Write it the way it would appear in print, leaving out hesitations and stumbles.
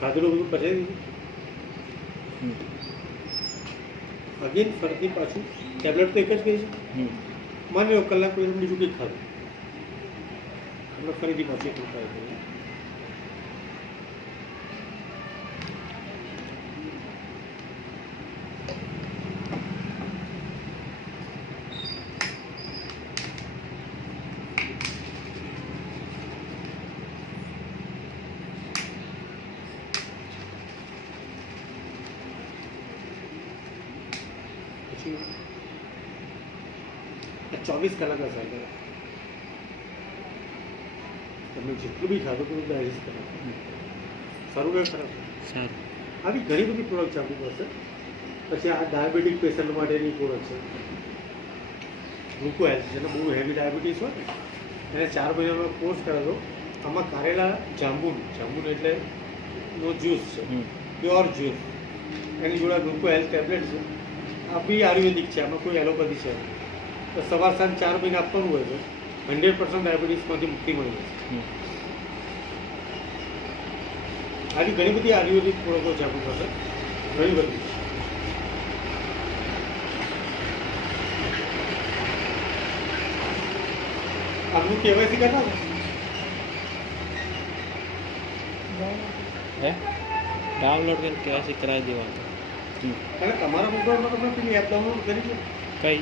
ખાધેલું બધું પચાવી દીધું અગેન ફરીથી પાછું ટેબ્લેટ તો એક જ કહે છે માની લો કલાક પછી બીજું કંઈક ખાધું આપણે ફરીથી પાછી એક ટ્રાય કરીએ પછી 24 કલાક અસર કરે તમે જેટલું બી ખાધું બધું ડાયજેસ્ટ કરે સારું કે ખરાબ સારું આવી ઘણી બધી પ્રોડક્ટ આપવી પડશે પછી આ ડાયાબિટીક પેશન્ટ માટેની પ્રોડક્ટ છે ગ્લુકો હેલ્થ જેને બહુ હેવી ડાયાબિટીસ હોય ને એને 4 મહિનાનો કોર્સ કરાવો આમાં કારેલા જાંબુન એટલે નો જ્યુસ છે પ્યોર જ્યુસ એની જોડે ગ્લુકો હેલ્થ ટેબ્લેટ છે આ બી આયુર્વેદિક છે આમાં કોઈ એલોપેથી છે તો સવાર સાંજ 4 મહિના આપવાનું હોય છે 100% ડાયાબિટીસમાંથી મુક્તિ મળી જશે આવી ઘણી બધી આયુર્વેદિક પ્રોડક્ટો છે આપણી પાસે ઘણી બધી આપનું કેવાયસી કરતા ને હે ડાઉનલોડ કરીને કેવાયસી કરાવી દેવાનું અને તમારા મોબાઈલમાં તમે પેલી એપ ડાઉનલોડ કરી છે કઈ